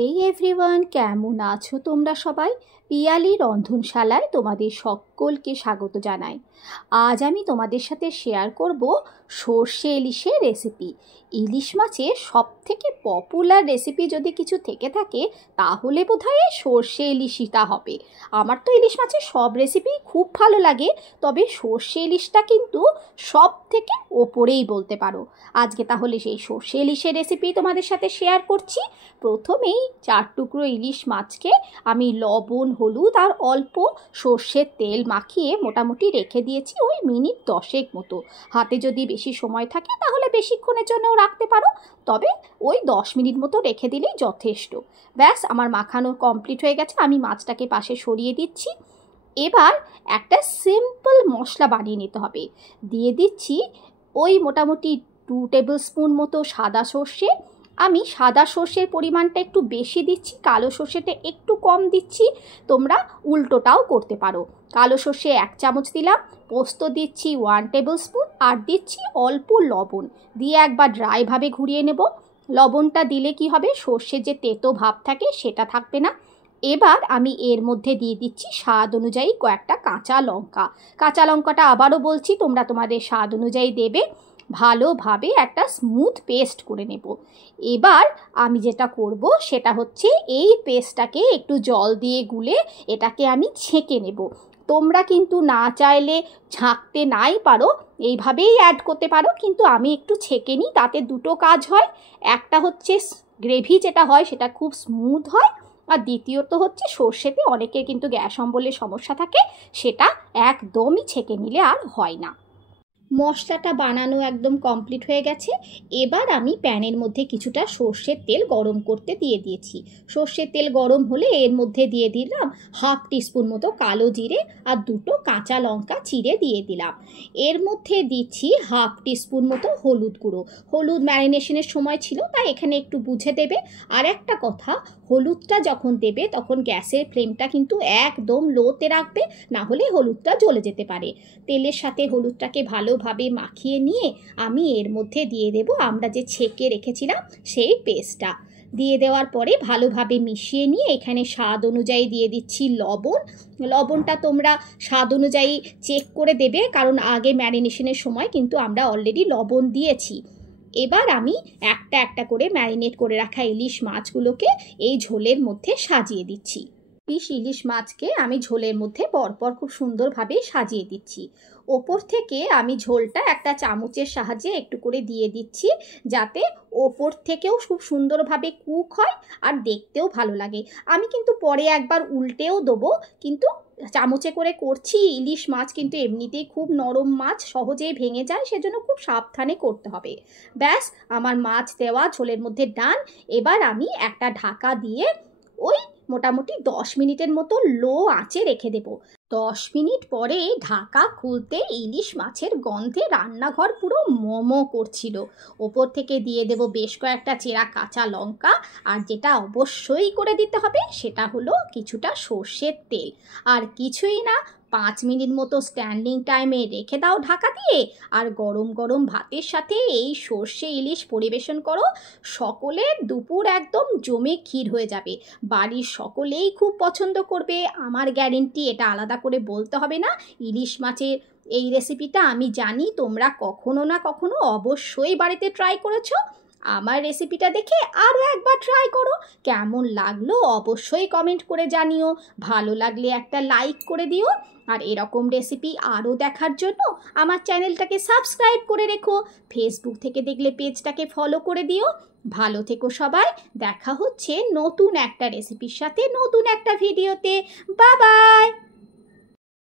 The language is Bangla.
এই এভরিওয়ান, কেমন আছো তোমরা সবাই? পিয়ালি রন্ধনশালায় তোমাদের সকলকে স্বাগত জানাই। আজ আমি তোমাদের সাথে শেয়ার করব সর্ষে ইলিশের রেসিপি। ইলিশ মাছের সবথেকে পপুলার রেসিপি যদি কিছু থেকে থাকে তাহলে বোধহয় সর্ষে ইলিশটা হবে। আমার তো ইলিশ মাছের সব রেসিপি খুব ভালো লাগে, তবে সর্ষে ইলিশটা কিন্তু সব থেকে ওপরেই বলতে পারো। আজকে তাহলে সেই সর্ষে ইলিশের রেসিপি তোমাদের সাথে শেয়ার করছি। প্রথমেই 4 টুকরো ইলিশ মাছকে আমি লবণ, হলুদ আর অল্প সর্ষের তেল মাখিয়ে মোটামুটি রেখে দিয়েছি ওই মিনিট 10 মতো। হাতে যদি বেশি সময় থাকে তাহলে বেশিক্ষণের জন্যও রাখতে পারো, তবে ওই 10 মিনিট মতো রেখে দিলেই যথেষ্ট। ব্যাস, আমার মাখানো কমপ্লিট হয়ে গেছে। আমি মাছটাকে পাশে সরিয়ে দিচ্ছি। এবার একটা সিম্পল মশলা বানিয়ে নিতে হবে। দিয়ে দিচ্ছি ওই মোটামুটি 2 টেবিল স্পুন মতো সাদা সর্ষে। আমি সাদা সর্ষের পরিমাণটা একটু বেশি দিচ্ছি, কালো সর্ষেটা একটু কম দিচ্ছি। তোমরা উল্টোটাও করতে পারো। কালো সর্ষে 1 চামচ দিলাম, পোস্ত দিচ্ছি 1 টেবিল স্পুন, আর দিচ্ছি অল্প লবণ। দিয়ে একবার ড্রাইভাবে ঘুরিয়ে নেব। লবণটা দিলে কি হবে, সর্ষের যে তেতো ভাব থাকে সেটা থাকবে না। এবার আমি এর মধ্যে দিয়ে দিচ্ছি স্বাদ অনুযায়ী কয়েকটা কাঁচা লঙ্কা। কাঁচা লঙ্কাটা আবারও বলছি, তোমরা তোমাদের স্বাদ অনুযায়ী দেবে। ভালোভাবে একটা স্মুথ পেস্ট করে নেব। এবার আমি যেটা করব সেটা হচ্ছে এই পেস্টটাকে একটু জল দিয়ে গুলে এটাকে আমি ছেঁকে নেব। তোমরা কিন্তু না চাইলে ঝাঁকতে নাই পারো, এইভাবেই অ্যাড করতে পারো, কিন্তু আমি একটু ছেঁকে নিই। তাতে দুটো কাজ হয়। একটা হচ্ছে গ্রেভি যেটা হয় সেটা খুব স্মুথ হয়, আর দ্বিতীয়ত হচ্ছে সর্ষেতে অনেকের কিন্তু গ্যাস অম্বলের সমস্যা থাকে, সেটা একদমই ছেঁকে নিলে আর হয় না। মশলাটা বানানো একদম কমপ্লিট হয়ে গেছে। এবার আমি প্যানের মধ্যে কিছুটা সর্ষের তেল গরম করতে দিয়ে দিয়েছি। সর্ষের তেল গরম হলে এর মধ্যে দিয়ে দিলাম 1/2 টিস্পুন মতো কালো জিরে আর 2টো কাঁচা লঙ্কা চিড়ে দিয়ে দিলাম। এর মধ্যে দিচ্ছি 1/2 টিস্পুন মতো হলুদ গুঁড়ো। হলুদ ম্যারিনেশনের সময় ছিল, তাই এখানে একটু বুঝে দেবে। আর একটা কথা, হলুদটা যখন দেবে তখন গ্যাসের ফ্লেমটা কিন্তু একদম লোতে রাখবে, না হলে হলুদটা জ্বলে যেতে পারে। তেলের সাথে হলুদটাকে ভালোভাবে মাখিয়ে নিয়ে আমি এর মধ্যে দিয়ে দেব আমরা যে ছেঁকে রেখেছিলাম সেই পেস্টটা। দিয়ে দেওয়ার পরে ভালোভাবে মিশিয়ে নিয়ে এখানে স্বাদ অনুযায়ী দিয়ে দিচ্ছি লবণ। লবণটা তোমরা স্বাদ অনুযায়ী চেক করে দেবে, কারণ আগে ম্যারিনেশনের সময় কিন্তু আমরা অলরেডি লবণ দিয়েছি। এবার আমি একটা একটা করে ম্যারিনেট করে রাখা ইলিশ মাছগুলোকে এই ঝোলের মধ্যে সাজিয়ে দিচ্ছি। ইলিশ মাছকে আমি ঝোলের মধ্যে পরপর খুব সুন্দরভাবে সাজিয়ে দিচ্ছি। ওপর থেকে আমি ঝোলটা একটা চামচের সাহায্যে একটু করে দিয়ে দিচ্ছি, যাতে ওপর থেকেও খুব সুন্দরভাবে কুক হয় আর দেখতেও ভালো লাগে। আমি কিন্তু পরে একবার উল্টেও দেবো, কিন্তু চামচে করে করছি। ইলিশ মাছ কিন্তু এমনিতেই খুব নরম মাছ, সহজেই ভেঙে যায়, সেজন্য খুব সাবধানে করতে হবে। ব্যাস, আমার মাছ দেওয়া ঝোলের মধ্যে ডান। এবার আমি একটা ঢাকা দিয়ে ওই মোটামুটি 10 মিনিটের মতো লো আঁচে রেখে দেব। 10 মিনিট পরে ঢাকা খুলতে ইলিশ মাছের গন্ধে রান্নাঘর পুরো মোমো করছিল। ওপর থেকে দিয়ে দেব বেশ কয়েকটা চেরা কাঁচা লঙ্কা, আর যেটা অবশ্যই করে দিতে হবে সেটা হলো কিছুটা সর্ষের তেল। আর কিছুই না, 5 মিনিট মতো স্ট্যান্ডিং টাইমে রেখে দাও ঢাকা দিয়ে, আর গরম গরম ভাতের সাথে এই সর্ষে ইলিশ পরিবেশন করো। সকলের দুপুর একদম জমে ক্ষীর হয়ে যাবে। বাড়ির সকলেই খুব পছন্দ করবে, আমার গ্যারেন্টি, এটা আলাদা করে বলতে হবে না। ইলিশ মাছের এই রেসিপিটা আমি জানি তোমরা কখনো না কখনো অবশ্যই বাড়িতে ট্রাই করেছো। আমার রেসিপিটা দেখে আরও একবার ট্রাই করো। কেমন লাগলো অবশ্যই কমেন্ট করে জানিও। ভালো লাগলে একটা লাইক করে দিও। আর এরকম রেসিপি আরও দেখার জন্য আমার চ্যানেলটাকে সাবস্ক্রাইব করে রেখো। ফেসবুক থেকে দেখলে পেজটাকে ফলো করে দিও। ভালো থেকো সবাই। দেখা হচ্ছে নতুন একটা রেসিপির সাথে, নতুন একটা ভিডিওতে। Bye bye.